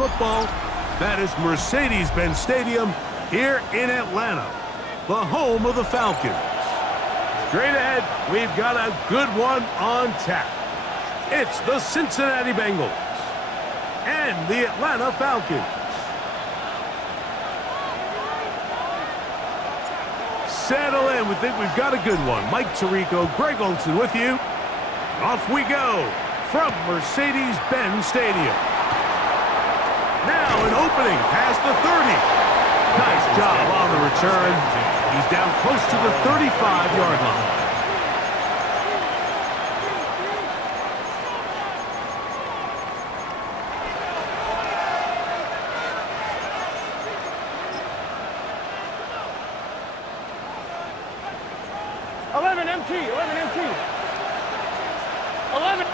Football, that is Mercedes-Benz Stadium here in Atlanta, the home of the Falcons. Straight ahead, we've got a good one on tap. It's the Cincinnati Bengals and the Atlanta Falcons. Settle in. We think we've got a good one. Mike Tirico, Greg Olsen with you. Off we go from Mercedes-Benz Stadium. Now an opening past the 30. Nice job on the return. He's down close to the 35-yard line.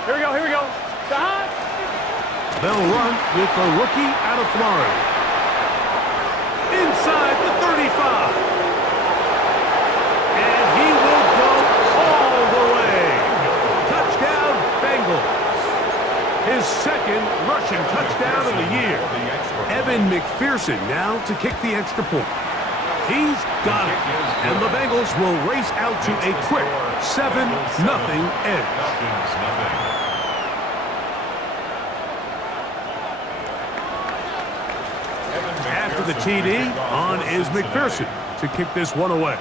Here we go. They'll run with the rookie out of Florida. Inside the 35. And he will go all the way. Touchdown, Bengals. His second rushing touchdown of the year. Evan McPherson now to kick the extra point. He's got it. And the Bengals will race out to a quick 7-0 edge. After the TD, on is McPherson to kick this one away.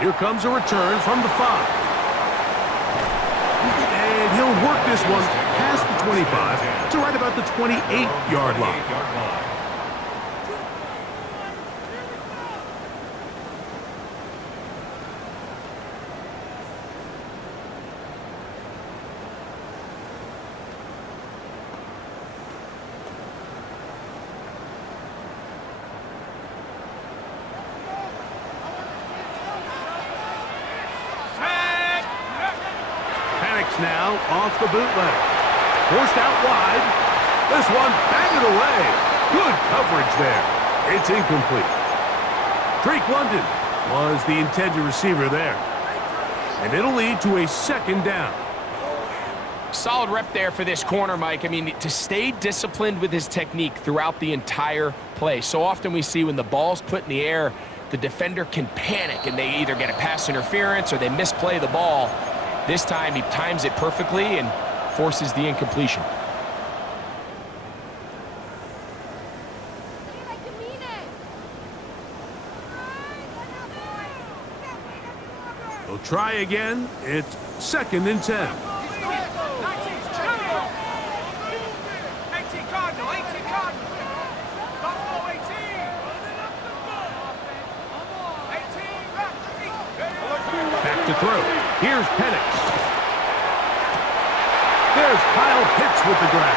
Here comes a return from the 5. And he'll work this one past the 25 to right about the 28-yard line. Now off the bootleg. Forced out wide. This one banged away. Good coverage there. It's incomplete. Drake London was the intended receiver there. And it'll lead to a second down. Solid rep there for this corner, Mike. I mean, to stay disciplined with his technique throughout the entire play. So often we see when the ball's put in the air, the defender can panic and they either get a pass interference or they misplay the ball. This time, he times it perfectly and forces the incompletion. They'll try again. It's 2nd and 10. 18 Cardinal. Buffalo 18. 18. Back to throw. Here's Penix. There's Kyle Pitts with the grab.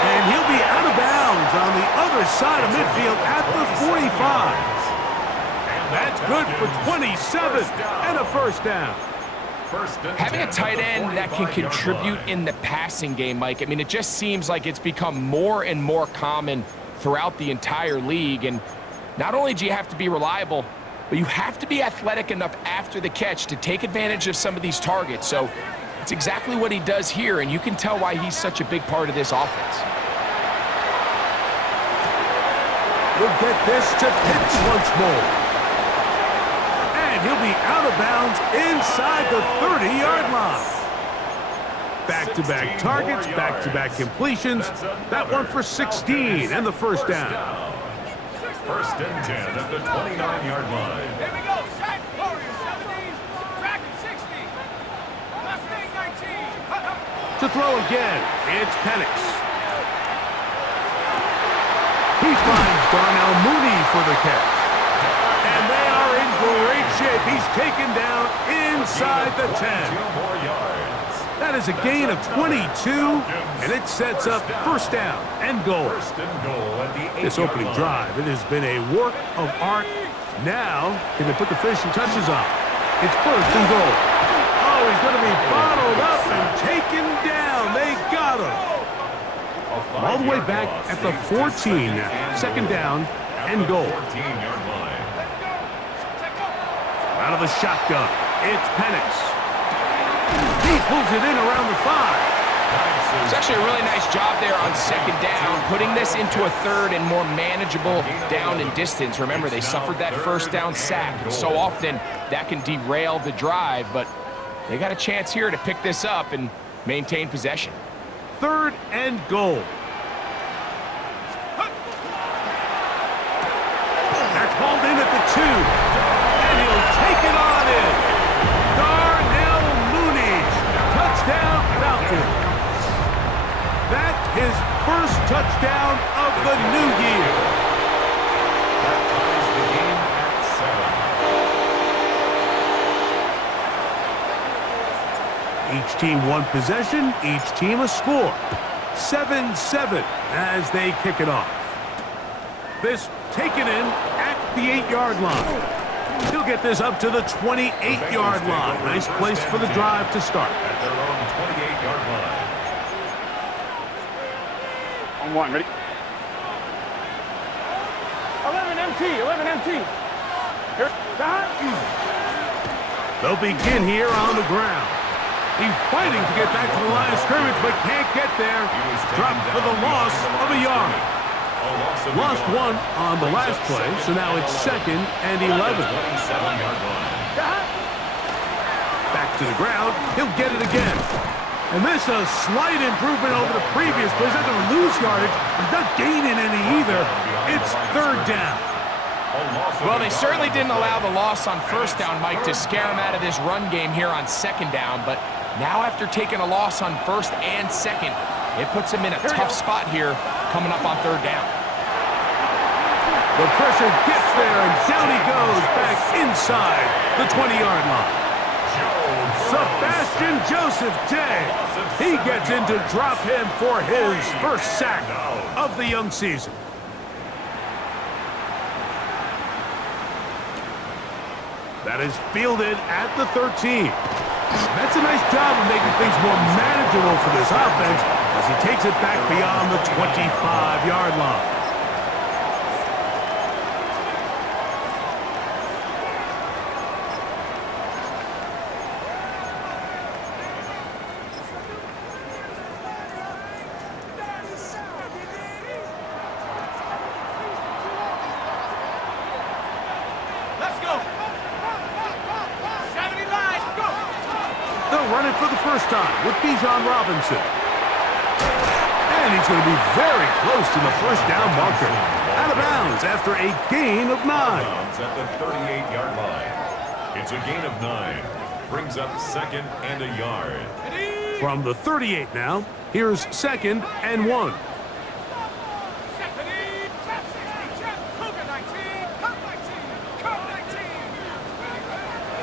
And he'll be out of bounds on the other side of midfield at the 45. That's good for 27 and a first down. Having a tight end that can contribute in the passing game, Mike, I mean, it just seems like it's become more and more common throughout the entire league. And not only do you have to be reliable, but you have to be athletic enough after the catch to take advantage of some of these targets. So it's exactly what he does here, and you can tell why he's such a big part of this offense. He'll get this to Pitts once more. And he'll be out of bounds inside the 30-yard line. Back-to-back targets, back-to-back completions. That one for 16 and the first down. 1st and 10 at the 29-yard line. Here we go. Sack Warriors 17. Dragon 60. Mustang 19. To throw again, it's Penix. He finds Darnell Mooney for the catch. And they are in great shape. He's taken down inside the 10. 2 more yards. That is a gain of 22, and it sets up first down and goal. 1st and goal at the 8-yard This opening line. drive, it has been a work of art. Now, can they put the finishing touches on? It's 1st and goal. Oh, he's going to be bottled up and taken down. They got him. All the way back at the 14 now. 2nd down and goal. 14-yard line. Out of the shotgun, it's Penix. He pulls it in around the 5. It's actually a really nice job there on second down, putting this into a third and more manageable down and distance. Remember, they suffered that first down sack, and so often that can derail the drive, but they got a chance here to pick this up and maintain possession. 3rd and goal. They're called in at the 2, and he'll take it on in. Darnell Mooney, touchdown Falcons. That his first touchdown of the new year. That ties the game at 7. Each team one possession, each team a score. 7-7 as they kick it off. This taken in at the 8-yard line. He'll get this up to the 28-yard line. Nice place for the drive to start. At their own 28-yard line. On one, ready? 11 MT. Here, They'll begin here on the ground. He's fighting to get back to the line of scrimmage, but can't get there. Dropped for the loss of a yard. Lost one on the last play, so now it's 2nd and 11. Back to the ground. He'll get it again. And this a slight improvement over the previous play. He's not going to lose yardage. He's not gaining any either. It's 3rd down. Well, they certainly didn't allow the loss on first down, Mike, to scare him out of this run game here on second down. But now after taking a loss on first and second, it puts him in a tough spot here coming up on 3rd down. The pressure gets there, and down he goes back inside the 20-yard line. Sebastian Joseph Day. He gets in to drop him for his first sack of the young season. That is fielded at the 13. That's a nice job of making things more manageable for this offense as he takes it back beyond the 25-yard line. Let's go. 79, go. They'll run it for the first time with Bijan Robinson. And he's going to be very close to the first down marker. Out of bounds after a gain of 9. Bounds at the 38-yard line. It's a gain of 9. Brings up 2nd and a yard. From the 38 now, here's 2nd and 1.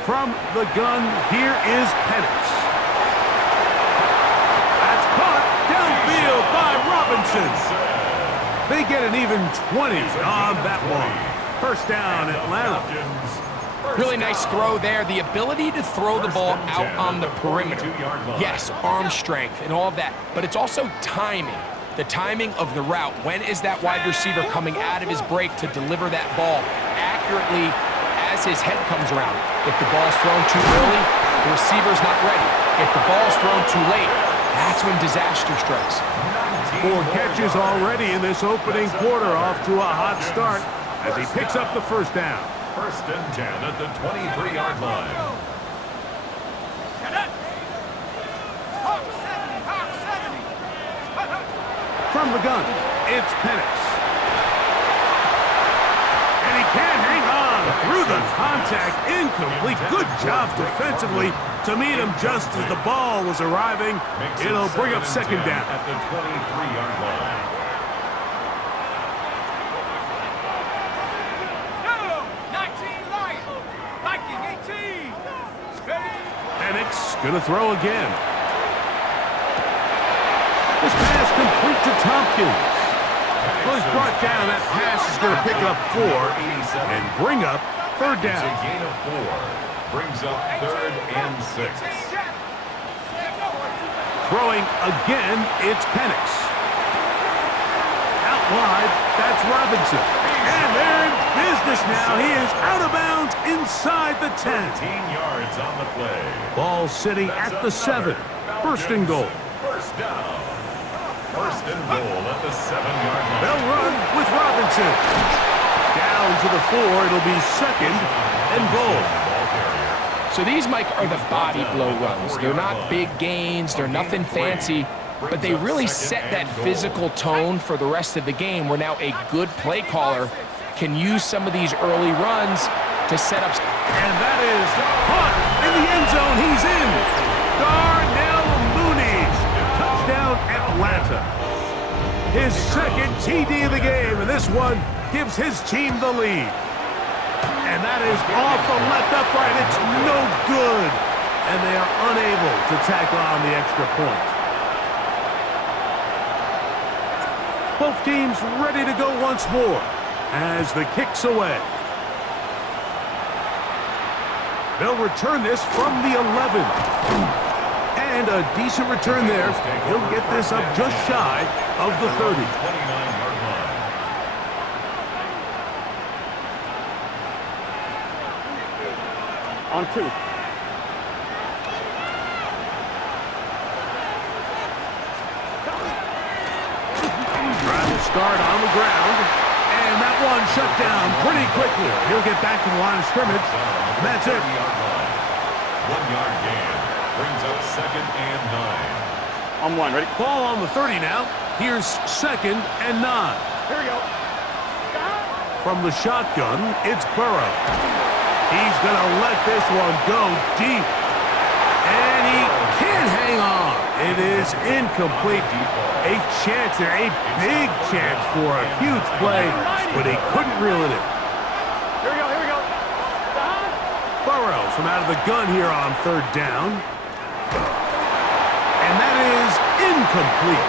From the gun, here is Penix. That's caught downfield by Robinson. They get an even 20 on that one. First down, Atlanta. Really nice throw there. The ability to throw the ball out on the perimeter. Yes, arm strength and all of that, but it's also timing. The timing of the route. When is that wide receiver coming out of his break to deliver that ball accurately as his head comes around? If the ball's thrown too early, the receiver's not ready. If the ball's thrown too late, that's when disaster strikes. 4 catches already in this opening quarter, off to a hot start as he picks up the first down. 1st and 10 at the 23-yard line. From the gun, it's Penix. And he can't hang on through the contact. Incomplete. Good job defensively to meet him just as the ball was arriving. It'll bring up 2nd down. At the 23-yard line. Penix gonna throw again. This pass complete to Tompkins. Well, he's brought down. That pass is going to pick up 4 and bring up 3rd It's a down. gain of 4. Brings up 3rd and 6. Throwing again, it's Penix. Out wide, that's Robinson. And they're in business now. He is out of bounds inside the 10. 13 yards on the play. Ball sitting at the 7. 1st and goal. First down. First and goal at the 7-yard line. They'll run with Robinson. Down to the 4. It'll be second and goal. So these, Mike, are the body blow runs. They're not big gains. They're nothing fancy. But they really set that physical tone for the rest of the game where now a good play caller can use some of these early runs to set up. And that is caught in the end zone. He's in. Darnell Mooney. Touchdown Atlanta. His second TD of the game, and this one gives his team the lead. And that is off the left upright. It's no good. And they are unable to tack on the extra point. Both teams ready to go once more as the kick's away. They'll return this from the 11. And a decent return there. He'll get this up just shy of the 30. 29-yard line. On 2. Trying to start on the ground. And that one shut down pretty quickly. He'll get back to the line of scrimmage. And that's it. 1-yard gain. Brings up second and 9. On 1, ready? Ball on the 30 now. Here's second and 9. Here we go. From the shotgun, it's Burrow. He's going to let this one go deep. And he can't hang on. It is incomplete. A chance there, a big chance for a huge play, but he couldn't reel it in. Here we go, here we go. Burrow from out of the gun here on third down. And that is incomplete.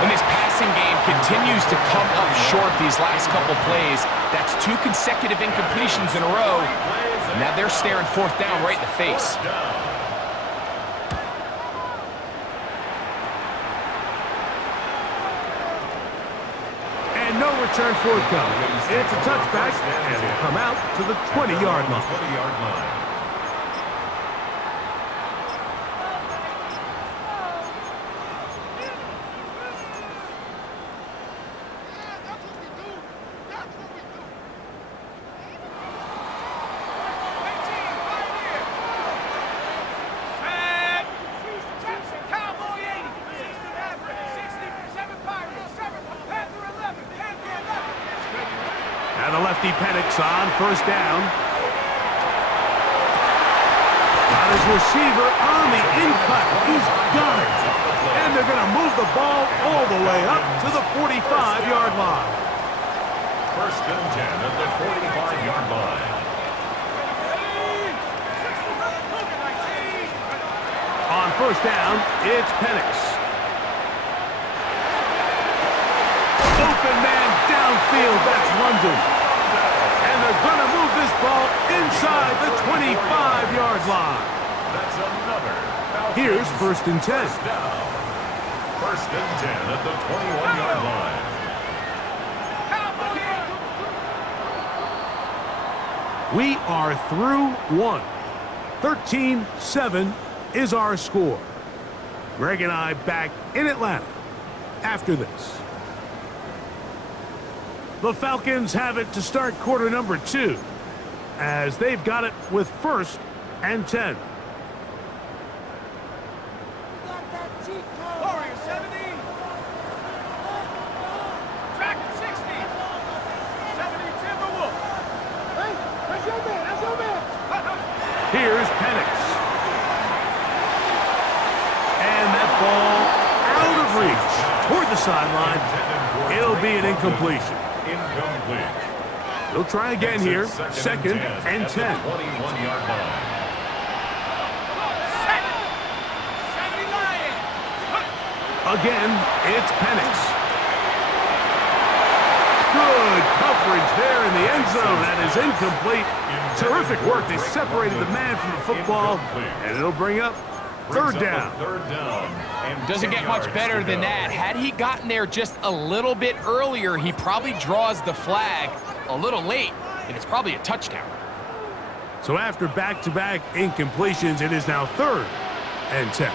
When this passing game continues to come up short these last couple plays, that's 2 consecutive incompletions in a row. Now they're staring fourth down right in the face. And no return forthcoming. It's a touchback, and it'll come out to the 20-yard line. 20-yard line. Now the lefty Penix on first down. Got his receiver on the in-cut. He's got it. And they're going to move the ball all the way up to the 45-yard line. First and 10 at the 45-yard line. On first down, it's Penix. Open man downfield, that's London. And they're going to move this ball inside the 25-yard line. That's another. Here's first and 10. First down. First and 10 at the 21-yard line. We are through one. 13-7 is our score. Greg and I back in Atlanta after this. The Falcons have it to start quarter number 2 as they've got it with first and 10. Warrior 70. Dragon 60. 70 Timberwolf. Hey, that's your man. That's your man. Here's Penix. And that ball out of reach toward the sideline. It'll be an incompletion. Incomplete. They'll try again here. Second and 10. 21-yard line. 70 Lion. Again, it's Penix. Good coverage there in the end zone. That is incomplete. Terrific work. They separated the man from the football, and it'll bring up third down. Third down. And Doesn't get 10 much yards better to than go. that. Had he gotten there just a little bit earlier, he probably draws the flag a little late, and it's probably a touchdown. So after back-to-back incompletions, it is now third and 10.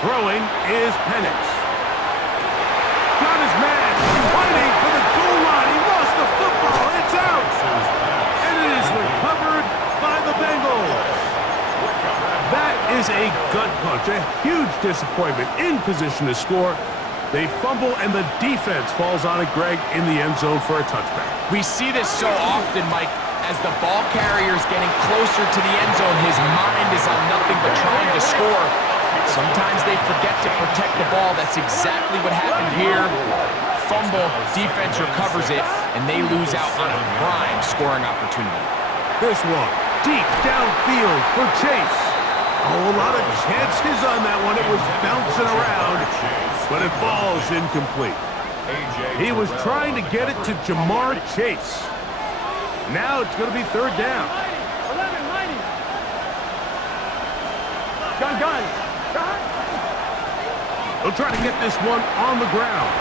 Throwing is Penix. Got his man fighting for the goal line. He lost the football. It's out. And it is recovered by the Bengals. That is a gut punch. A huge disappointment in position to score. They fumble, and the defense falls on it, Greg, in the end zone for a touchback. We see this so often, Mike. As the ball carrier is getting closer to the end zone, his mind is on nothing but trying to score. Sometimes they forget to protect the ball. That's exactly what happened here. Fumble, defense recovers it, and they lose out on a prime scoring opportunity. This one, deep downfield for Chase. Oh, a lot of chances on that one. It was bouncing around, but it falls incomplete. He was trying to get it to Jamar Chase. Now it's going to be third down. 11, 90. Gun. They'll try to get this one on the ground.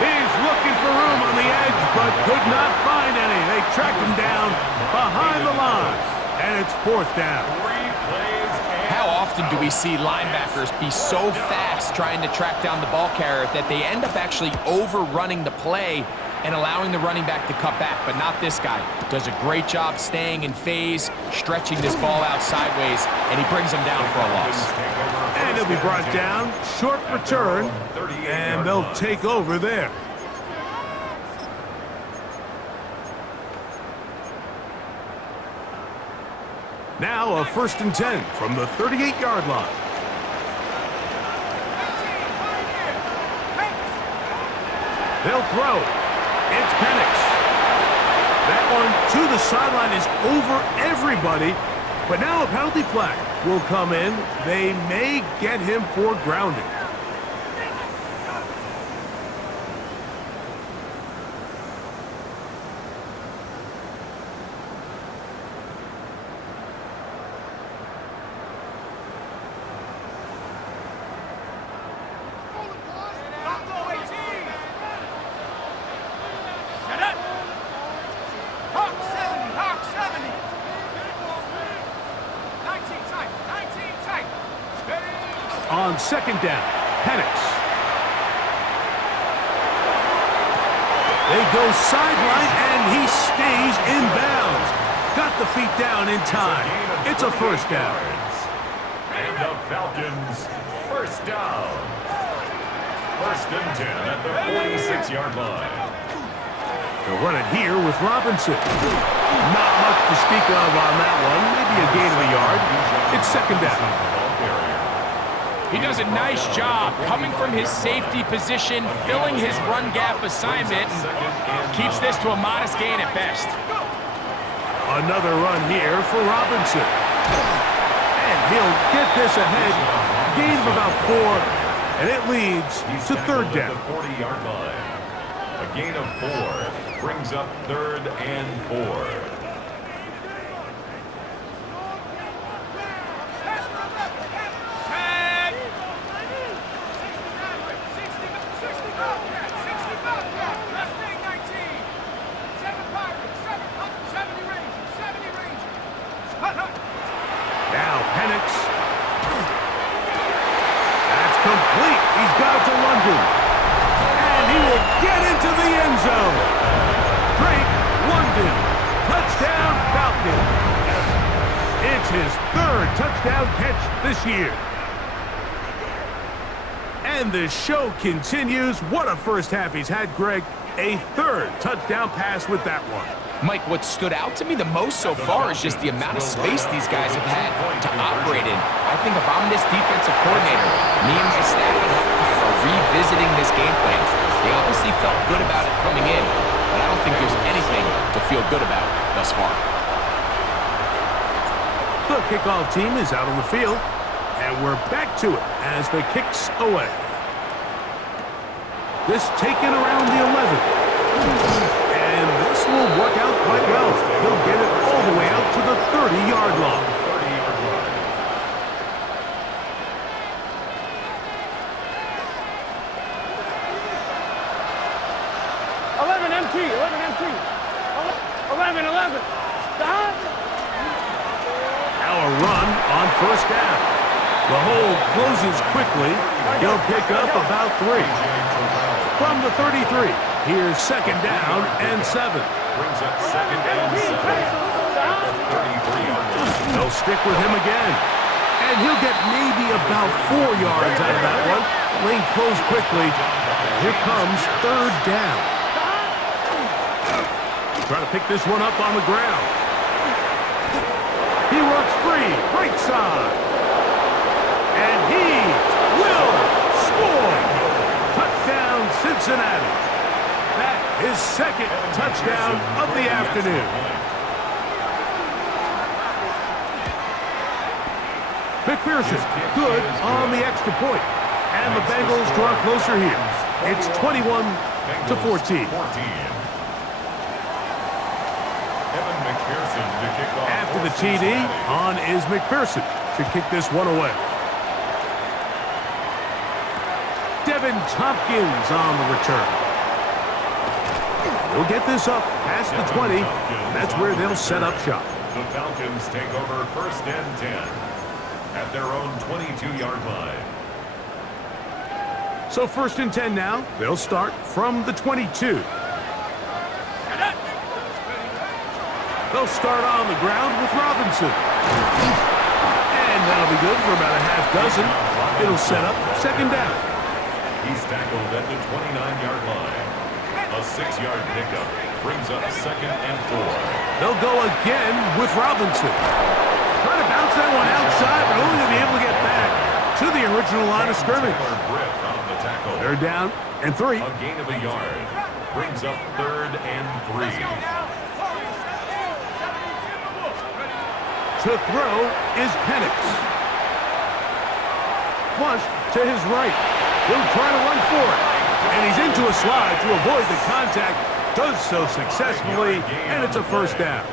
He's looking for room on the edge, but could not find any. They track him down behind the line, and it's fourth down. How often do we see linebackers be so fast trying to track down the ball carrier that they end up actually overrunning the play and allowing the running back to cut back? But not this guy. Does a great job staying in phase, stretching this ball out sideways, and he brings him down for a loss. And he'll be brought down, short return, and they'll take over there. Now a 1st and 10 from the 38-yard line. They'll throw. It's Penix. That one to the sideline is over everybody, but now a penalty flag will come in. They may get him for grounding. On second down, Penix. They go sideline, and he stays in bounds. Got the feet down in time. It's a first down. And the Falcons, first down. 1st and 10 at the 46-yard line. They'll run it here with Robinson. Not much to speak of on that one. Maybe a gain of a yard. It's second down. He does a nice job coming from his safety position, filling his run gap assignment, and keeps this to a modest gain at best. Another run here for Robinson. And he'll get this ahead. Gain of about 4, and it leads to third down. 40-yard line. A gain of 4 brings up 3rd and 4. Now Penix. That's complete. He's got it to London. And he will get into the end zone. Drake London. Touchdown Falcons. It's his 3rd touchdown catch this year. And the show continues. What a first half he's had, Greg. A 3rd touchdown pass with that one. Mike, what stood out to me the most so far is just the amount of space these guys have had to operate in. I think if I'm this defensive coordinator, me and my staff at halftime are revisiting this game plan. They obviously felt good about it coming in, but I don't think there's anything to feel good about thus far. The kickoff team is out on the field, and we're back to it as the kick's away. This taken around the 11. And this will work out quite well. He'll get it all the way out to the 30-yard line. 30-yard line. Now a run on first down. The hole closes quickly. He'll pick up about 3. From the 33, here's second down and 7. Brings up second and 7 at the 33-yard line. They'll stick with him again. And he'll get maybe about 4 yards out of that one. Lane closed quickly. Here comes third down. Trying to pick this one up on the ground. He works free, right side. And he will score. Touchdown, Cincinnati. That is second touchdown of the afternoon. McPherson, good on the extra point. And the Bengals draw closer here. It's 21-14. Evan McPherson to kick off. After the TD, on is McPherson to kick this one away. Devin Tompkins on the return. He'll get this up past the 20, and that's where they'll set up shop. The Falcons take over first and 10 at their own 22-yard line. So first and 10 now. They'll start from the 22. They'll start on the ground with Robinson. And that'll be good for about a half dozen. It'll set up second down. He's tackled at the 29-yard line. A 6-yard pickup brings up second and 4. They'll go again with Robinson. Trying to bounce that one outside, but only to be able to get back to the original line of scrimmage. They're down and 3. A gain of a yard brings up third and 3. To throw is Penix. Flush to his right. He'll try to run for it. And he's into a slide to avoid the contact. Does so successfully, and it's a first down.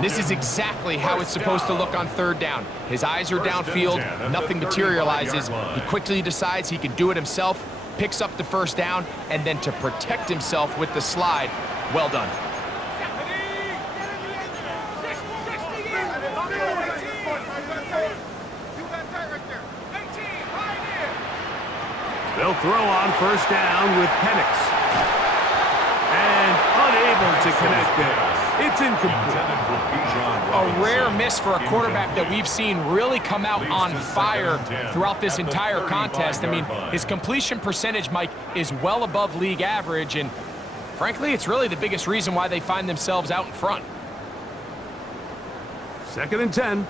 This is exactly how it's supposed to look on third down. His eyes are downfield, nothing materializes. He quickly decides he can do it himself, picks up the first down, and then to protect himself with the slide, well done. They'll throw on first down with Penix. And unable to connect there. It's incomplete. A rare miss for a quarterback that we've seen really come out on fire throughout this entire contest. I mean, his completion percentage, Mike, is well above league average, and frankly, it's really the biggest reason why they find themselves out in front. Second and 10.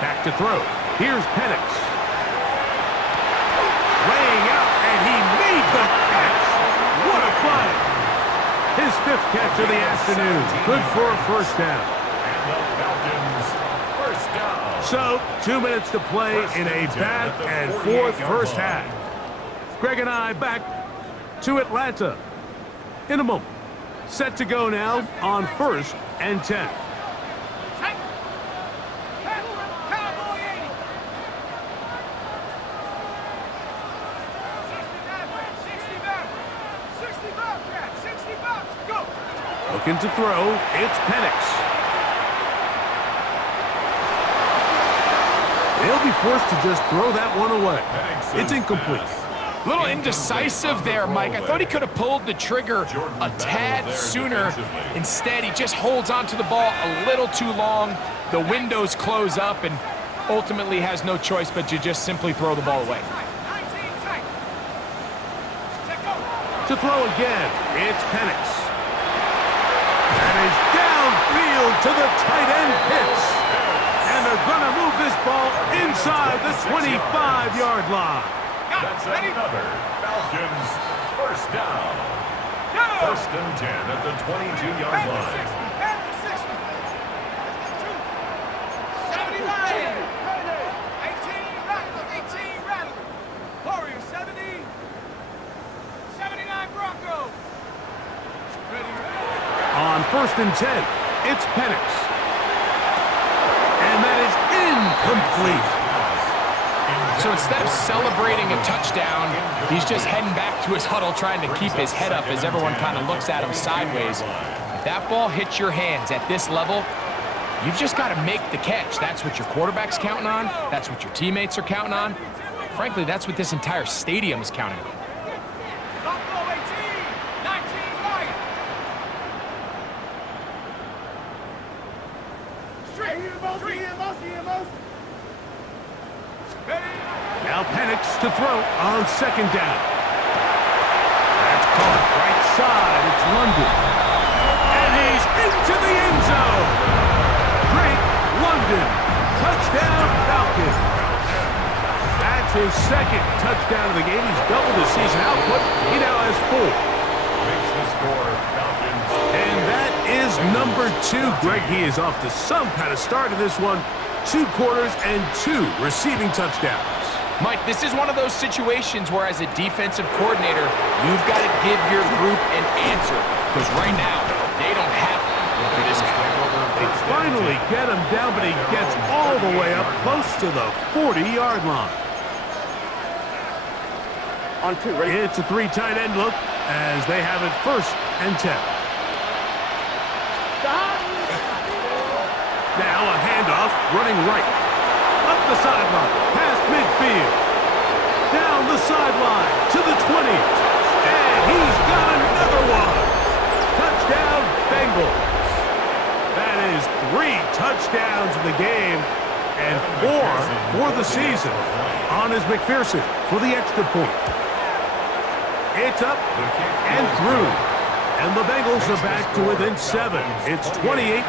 Back to throw. Here's Penix. Laying out, and he made the catch. What a play. His 5th catch of the afternoon. Good for a first down. And the Falcons, first down. So, 2 minutes to play in a back and forth first half. Greg and I back to Atlanta in a moment. Set to go now on first and 10. Looking to throw, it's Penix. They'll be forced to just throw that one away. It's incomplete. A little indecisive there, Mike. I thought he could have pulled the trigger a tad sooner. Instead, he just holds onto the ball a little too long. The windows close up and ultimately has no choice but to just simply throw the ball away. To throw again, it's Penix. And he's downfield to the tight end Pitts. And they're going to move this ball inside the 25-yard line. That's another Falcons first down. First and 10 at the 22-yard line. 18 rattle. Warriors 70. 79 Broncos. Ready. On first and 10, it's Penix. And that is incomplete. So instead of celebrating a touchdown, he's just heading back to his huddle trying to keep his head up as everyone kind of looks at him sideways. If that ball hits your hands at this level, you've just got to make the catch. That's what your quarterback's counting on. That's what your teammates are counting on. Frankly, that's what this entire stadium is counting on. Buffalo 18, 19 right. Street. Now Penix to throw on second down. That's caught right side. It's London. And he's into the end zone. Drake London. Touchdown Falcons. That's his second touchdown of the game. He's doubled his season output. He now has 4. Makes the score, Falcons. And that is number 2. Greg, he is off to some kind of start in this one. 2 quarters and 2 receiving touchdowns. Mike, this is one of those situations where as a defensive coordinator, you've got to give your group an answer. Because right now, they don't have one for this guy. They finally get him down, but he gets all the way up close to the 40-yard line. On 2, ready? It's a 3 tight end look as they have it 1st and 10. Now a handoff, running right. Up the sideline, past midfield. Down the sideline to the 20. And he's got another one. Touchdown, Bengals. That is 3 touchdowns in the game and 4 for the season. On is McPherson for the extra point. It's up and through. And the Bengals are back to within 7. It's 28-21.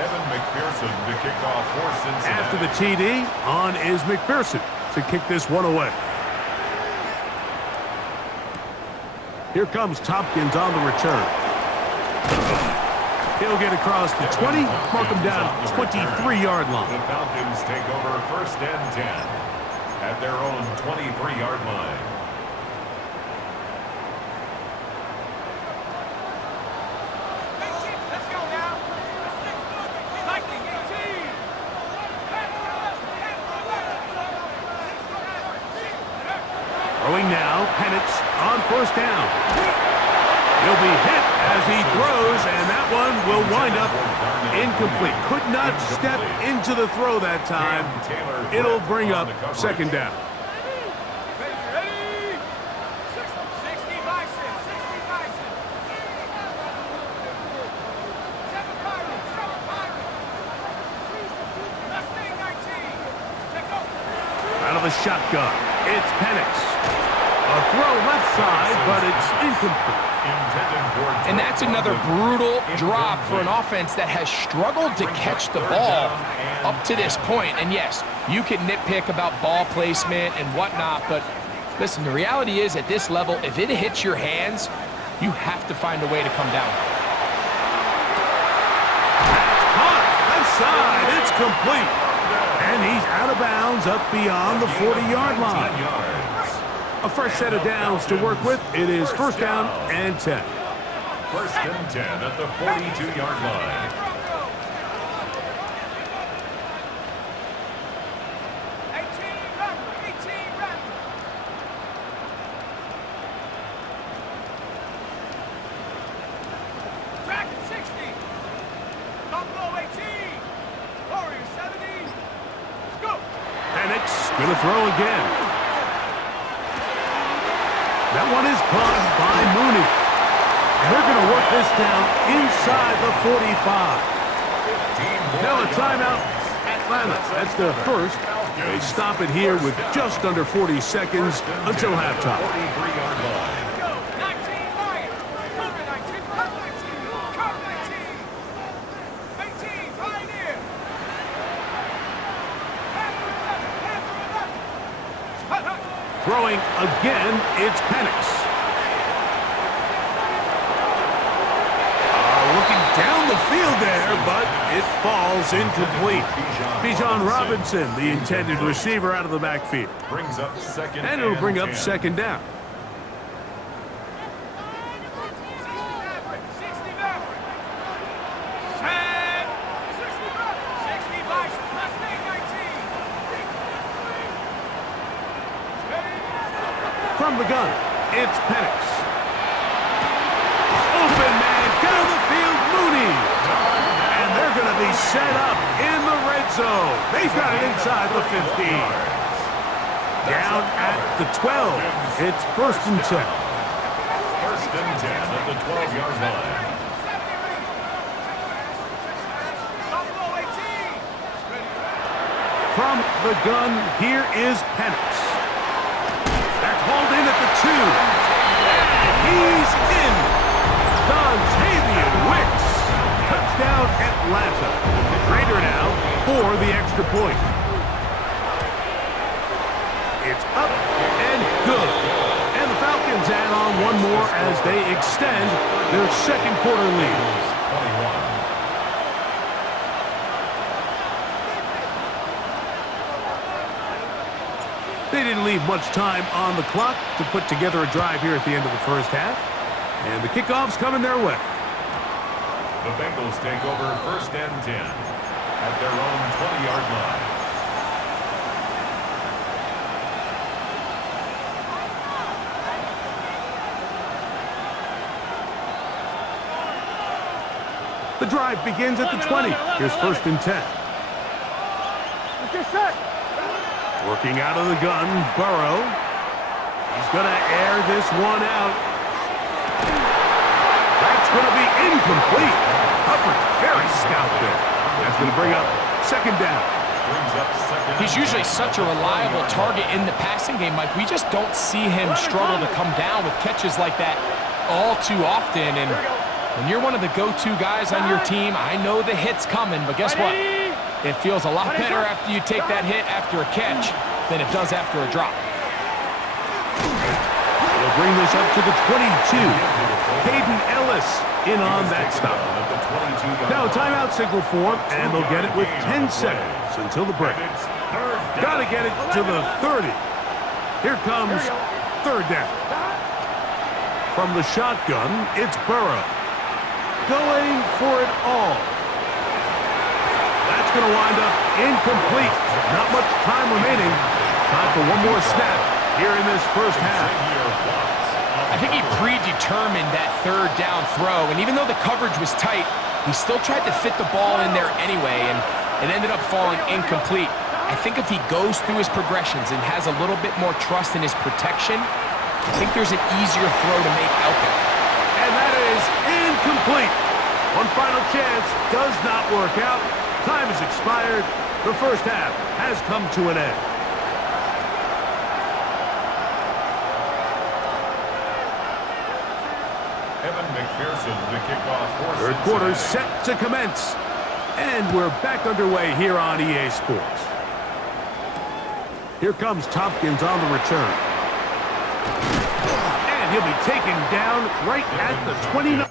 Evan McPherson to kick off for Cincinnati. After the TD, on is McPherson to kick this one away. Here comes Tompkins on the return. He'll get across the 20, mark him down at the 23-yard line. The Falcons take over 1st and 10 at their own 23-yard line. Let's go now. Viking 18. Throwing now, Penix on 1st down. He'll be hit as he throws, and that one will wind up incomplete. Could not step into the throw that time. It'll bring up 2nd down. Ready? 60 Bison. 60 Bison. 7 Pirates. 7 Pirates. Left wing 19. Check up. Out of the shotgun, it's Penix. A throw left side, but it's incomplete. And that's another brutal drop for an offense that has struggled to catch the ball up to this point. And yes, you can nitpick about ball placement and whatnot, but listen, the reality is at this level, if it hits your hands, you have to find a way to come down. That's caught. Left side, it's complete. And he's out of bounds up beyond the 40-yard line. A fresh set of downs to work with. It is 1st down and 10. 1st and 10 at the 42-yard line. 18 run. Track at 60. Buffalo 18. Warriors 70. Go. Penix gonna throw again. That one is caught by Mooney. And they're going to work this down inside the 45. Now a timeout, Atlanta. That's their 1st. They stop it here with just under 40 seconds until halftime. 43-yard line. Go. 19 Lions. Cover 19. Cover 19. Cover 19. 18 Pioneer. Panther 11. Throwing again, it's Penix. Looking down the field there, but it falls incomplete. Bijan Robinson, the intended receiver, out of the backfield. Brings up 2nd And it'll bring up 10. 2nd down. 60 Maverick. Set. gun, it's Penix. Open man down the field, Mooney. And they're going to be set up in the red zone. They've got it inside the 15. Down at the 12. It's 1st and 10. 1st and 10 at the 12-yard line. From the gun, here is Penix. That's hauled in at the 2. And he's in. Dontavian Wicks. Touchdown, Atlanta. Raider now for the extra point. It's up and good. And the Falcons add on one more as they extend their second quarter lead. 21. They didn't leave much time on the clock to put together a drive here at the end of the first half. And the kickoff's coming their way. The Bengals take over 1st and 10 at their own 20-yard line. The drive begins at the 20. Here's 1st and 10. Let's get set. Working out of the gun, Burrow. He's going to air this one out. That's going to be incomplete. Hubbard, very stout there. That's going to bring up 2nd down. Brings up 2nd. He's usually such a reliable target in the passing game, Mike. We just don't see him struggle to come down with catches like that all too often. And when you're one of the go-to guys on your team, I know the hit's coming, but guess what? It feels a lot better after you take that hit after a catch than it does after a drop. They'll bring this up to the 22. Hayden Ellis in on that stop. Now a timeout signal form, and they'll get it with 10 seconds until the break. Got to get it to the 30. Here comes 3rd down. From the shotgun, it's Burrow. Going for it all. That's going to wind up incomplete. Not much time remaining. Time for one more snap here in this first half. I think he predetermined that 3rd down throw, and even though the coverage was tight, he still tried to fit the ball in there anyway, and it ended up falling incomplete. I think if he goes through his progressions and has a little bit more trust in his protection, I think there's an easier throw to make out there. And that is incomplete. One final chance does not work out. Time has expired. The first half has come to an end. Evan McPherson to kick off for Third quarter set to commence. And we're back underway here on EA Sports. Here comes Tompkins on the return. And he'll be taken down right at the 29.